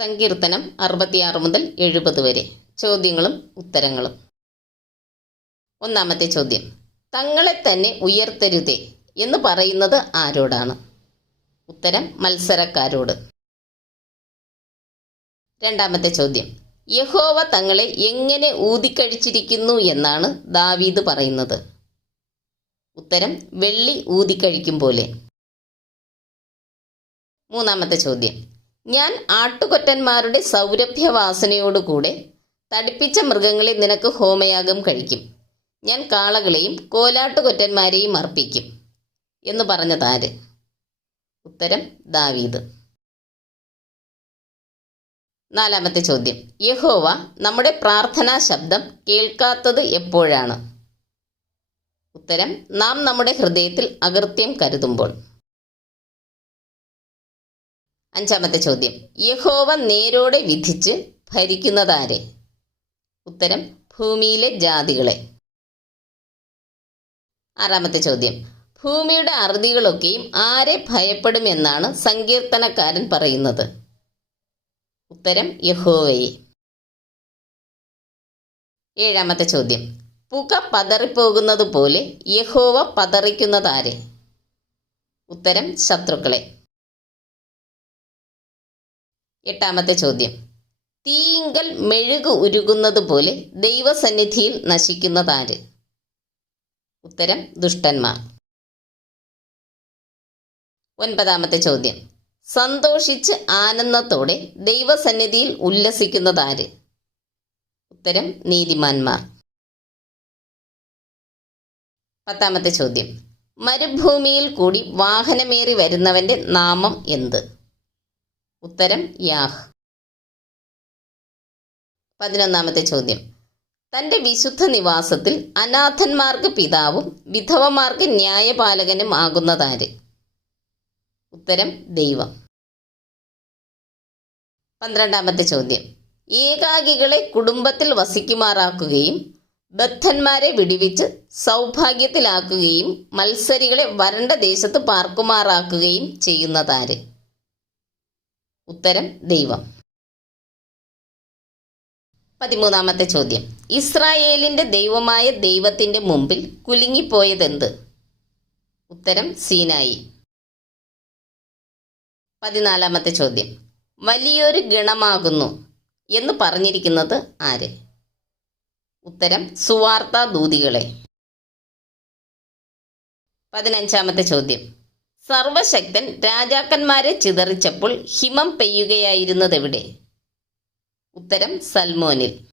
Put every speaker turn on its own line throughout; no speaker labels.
സങ്കീർത്തനം അറുപത്തിയാറ് മുതൽ എഴുപത് വരെ. ചോദ്യങ്ങളും ഉത്തരങ്ങളും. ഒന്നാമത്തെ ചോദ്യം. തങ്ങളെ തന്നെ ഉയർത്തരുതേ എന്ന് പറയുന്നത് ആരോടാണ്? ഉത്തരം മത്സരക്കാരോട്. രണ്ടാമത്തെ ചോദ്യം. യഹോവ തങ്ങളെ എങ്ങനെ ഊതിക്കഴിച്ചിരിക്കുന്നു എന്നാണ് ദാവീദ് പറയുന്നത്. ഉത്തരം വെള്ളി ഊതിക്കഴിക്കും പോലെ. മൂന്നാമത്തെ ചോദ്യം. ഞാൻ ആട്ടുകൊറ്റന്മാരുടെ സൗരഭ്യവാസനയോടുകൂടെ തടിപ്പിച്ച മൃഗങ്ങളെ നിനക്ക് ഹോമയാഗം കഴിക്കും. ഞാൻ കാളകളെയും കോലാട്ടുകൊറ്റന്മാരെയും അർപ്പിക്കും. എന്ന് പറഞ്ഞതാര് ഉത്തരം ദാവീദ്. നാലാമത്തെ ചോദ്യം. യഹോവ നമ്മുടെ പ്രാർത്ഥനാ ശബ്ദം കേൾക്കാത്തത് എപ്പോഴാണ്? ഉത്തരം നാം നമ്മുടെ ഹൃദയത്തിൽ അകൃത്യം കരുതുമ്പോൾ. അഞ്ചാമത്തെ ചോദ്യം. യഹോവ നേരോടെ വിധിച്ച് ഭരിക്കുന്നതാരെ? ഉത്തരം ഭൂമിയിലെ ജാതികളെ. ആറാമത്തെ ചോദ്യം. ഭൂമിയുടെ അറുതികളൊക്കെയും ആരെ ഭയപ്പെടുമെന്നാണ് സങ്കീർത്തനക്കാരൻ പറയുന്നത്. ഉത്തരം യഹോവയെ. ഏഴാമത്തെ ചോദ്യം. പുക പതറിപ്പോകുന്നത് പോലെ യഹോവ പതറിക്കുന്നതാരെ? ഉത്തരം ശത്രുക്കളെ. എട്ടാമത്തെ ചോദ്യം. തീയിങ്കൽ മെഴുക് ഉരുകുന്നത് പോലെ ദൈവസന്നിധിയിൽ നശിക്കുന്നതാര്? ഉത്തരം ദുഷ്ടന്മാർ. ഒൻപതാമത്തെ ചോദ്യം. സന്തോഷിച്ച് ആനന്ദത്തോടെ ദൈവസന്നിധിയിൽ ഉല്ലസിക്കുന്നതാര്? ഉത്തരം നീതിമാന്മാർ. പത്താമത്തെ ചോദ്യം. മരുഭൂമിയിൽ കൂടി വാഹനമേറി വരുന്നവന്റെ നാമം എന്ത്? ഉത്തരം യാഹ്. പതിനൊന്നാമത്തെ ചോദ്യം. തന്റെ വിശുദ്ധ നിവാസത്തിൽ അനാഥന്മാർക്ക് പിതാവും വിധവമാർക്ക് ന്യായപാലകനും ആകുന്നതാര്? ഉത്തരം ദൈവം. പന്ത്രണ്ടാമത്തെ ചോദ്യം. ഏകാകികളെ കുടുംബത്തിൽ വസിക്കുമാറാക്കുകയും ബദ്ധന്മാരെ വിടിവിച്ച് സൗഭാഗ്യത്തിലാക്കുകയും മത്സരികളെ വരണ്ട ദേശത്ത് പാർക്കുമാറാക്കുകയും ചെയ്യുന്നതാര്? ഉത്തരം ദൈവം. പതിമൂന്നാമത്തെ ചോദ്യം. ഇസ്രായേലിന്റെ ദൈവമായ ദൈവത്തിന്റെ മുമ്പിൽ കുലുങ്ങിപ്പോയതെന്ത്? ഉത്തരം സീനായി. പതിനാലാമത്തെ ചോദ്യം. വലിയൊരു ഗണമാകുന്നു എന്ന് പറഞ്ഞിരിക്കുന്നത് ആര്? ഉത്തരം സുവാർത്താ ദൂതികളെ പതിനഞ്ചാമത്തെ ചോദ്യം. സർവശക്തൻ രാജാക്കന്മാരെ ചിതറിച്ചപ്പോൾ ഹിമം പെയ്യുകയായിരുന്നതെവിടെ? ഉത്തരം സൽമോനിൽ.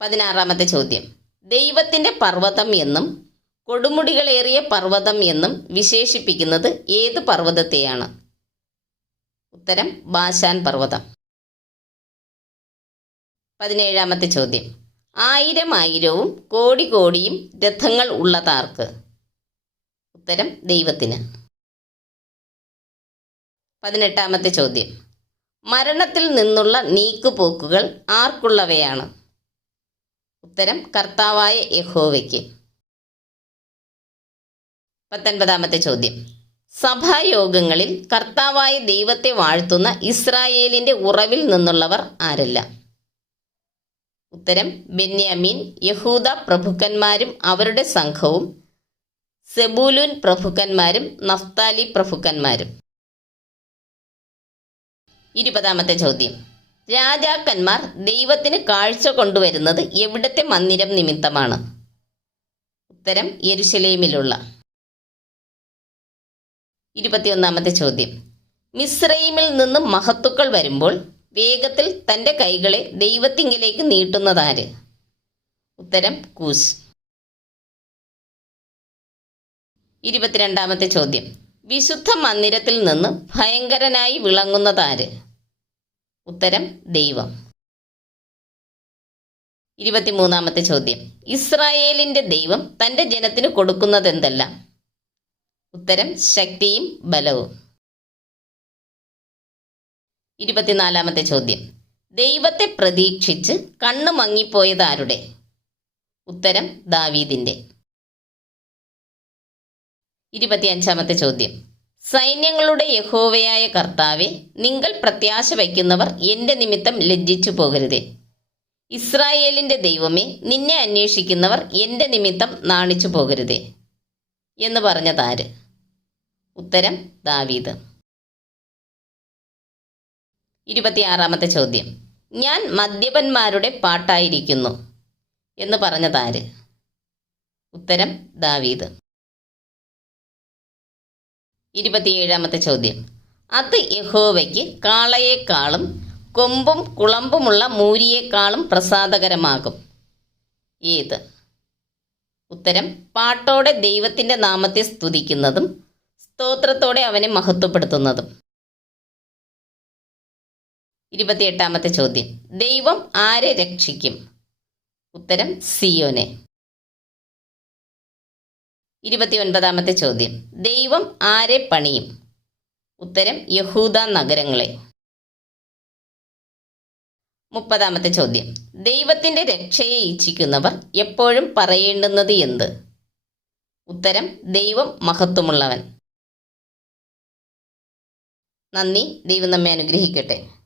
പതിനാറാമത്തെ ചോദ്യം. ദൈവത്തിന്റെ പർവതം എന്നും കൊടുമുടികളേറിയ പർവതം എന്നും വിശേഷിപ്പിക്കുന്നത് ഏത് പർവതത്തെയാണ്? ഉത്തരം ബാശാൻ പർവതം. പതിനേഴാമത്തെ ചോദ്യം. ആയിരം ആയിരവും കോടി കോടിയും രഥങ്ങൾ ഉള്ളതാർക്ക്? ഉത്തരം ദൈവത്തിന്. പതിനെട്ടാമത്തെ ചോദ്യം. മരണത്തിൽ നിന്നുള്ള നീക്കുപോക്കുകൾ ആർക്കുള്ളവയാണ്? ഉത്തരം കർത്താവായ യഹോവയ്ക്ക്. പത്തൊൻപതാമത്തെ ചോദ്യം. സഭായോഗങ്ങളിൽ കർത്താവായ ദൈവത്തെ വാഴ്ത്തുന്ന ഇസ്രായേലിന്റെ ഉറവിൽ നിന്നുള്ളവർ ആരല്ല? ഉത്തരം ബെന്യാമീൻ യഹൂദ പ്രഭുക്കന്മാരും അവരുടെ സംഘവും സെബൂലൂൻ പ്രഭുക്കന്മാരും നഫ്താലി പ്രഭുക്കന്മാരും. ഇരുപതാമത്തെ ചോദ്യം. രാജാക്കന്മാർ ദൈവത്തിന് കാഴ്ച കൊണ്ടുവരുന്നത് എവിടത്തെ മന്ദിരം നിമിത്തമാണ്? ഉത്തരം യെരുശലേമിലുള്ള. ഇരുപത്തിയൊന്നാമത്തെ ചോദ്യം. മിസ്രൈമിൽ നിന്ന് മഹത്തുക്കൾ വരുമ്പോൾ വേഗത്തിൽ തന്റെ കൈകളെ ദൈവത്തിങ്കിലേക്ക് നീട്ടുന്നതാര്? ഉത്തരം കൂസ്. ഇരുപത്തിരണ്ടാമത്തെ ചോദ്യം. വിശുദ്ധ മന്ദിരത്തിൽ നിന്ന് ഭയങ്കരനായി വിളങ്ങുന്നതാര് ഉത്തരം ദൈവം. ഇരുപത്തിമൂന്നാമത്തെ ചോദ്യം. ഇസ്രായേലിന്റെ ദൈവം തന്റെ ജനത്തിന് കൊടുക്കുന്നതെന്തെല്ലാം ഉത്തരം ശക്തിയും ബലവും. ഇരുപത്തിനാലാമത്തെ ചോദ്യം. ദൈവത്തെ പ്രതീക്ഷിച്ച് കണ്ണു മങ്ങിപ്പോയതാരുടെ ഉത്തരം ദാവീദിന്റെ. ഇരുപത്തിയഞ്ചാമത്തെ ചോദ്യം. സൈന്യങ്ങളുടെ യഹോവയായ കർത്താവെ നിങ്ങൾ പ്രത്യാശ വയ്ക്കുന്നവർ എന്റെ നിമിത്തം ലജ്ജിച്ചു പോകരുതേ. ഇസ്രായേലിന്റെ ദൈവമേ നിന്നെ അന്വേഷിക്കുന്നവർ എന്റെ നിമിത്തം നാണിച്ചു പോകരുതേ. എന്ന് പറഞ്ഞതാര്? ഉത്തരം ദാവീദ്. ഇരുപത്തിയാറാമത്തെ ചോദ്യം. ഞാൻ മദ്യപന്മാരുടെ പാട്ടായിരിക്കുന്നു. എന്ന് പറഞ്ഞതാര്? ഉത്തരം ദാവീദ്. ഇരുപത്തിയേഴാമത്തെ ചോദ്യം. അത് യഹോവയ്ക്ക് കാളയേക്കാളും കൊമ്പും കുളമ്പുമുള്ള മൂരിയേക്കാളും പ്രസാദകരമാകും. ഏത്? ഉത്തരം പാട്ടോടെ ദൈവത്തിന്റെ നാമത്തെ സ്തുതിക്കുന്നതും സ്തോത്രത്തോടെ അവനെ മഹത്വപ്പെടുത്തുന്നതും. ഇരുപത്തിയെട്ടാമത്തെ ചോദ്യം. ദൈവം ആരെ രക്ഷിക്കും? ഉത്തരം സിയോനെ. ഇരുപത്തിയൊൻപതാമത്തെ ചോദ്യം. ദൈവം ആരെ പണിയും? ഉത്തരം യഹൂദ നഗരങ്ങളെ. മുപ്പതാമത്തെ ചോദ്യം. ദൈവത്തിന്റെ രക്ഷയെ ഇച്ഛിക്കുന്നവർ എപ്പോഴും പറയേണ്ടുന്നത് എന്ത്? ഉത്തരം ദൈവം മഹത്വമുള്ളവൻ. നന്ദി. ദൈവം നമ്മെ അനുഗ്രഹിക്കട്ടെ.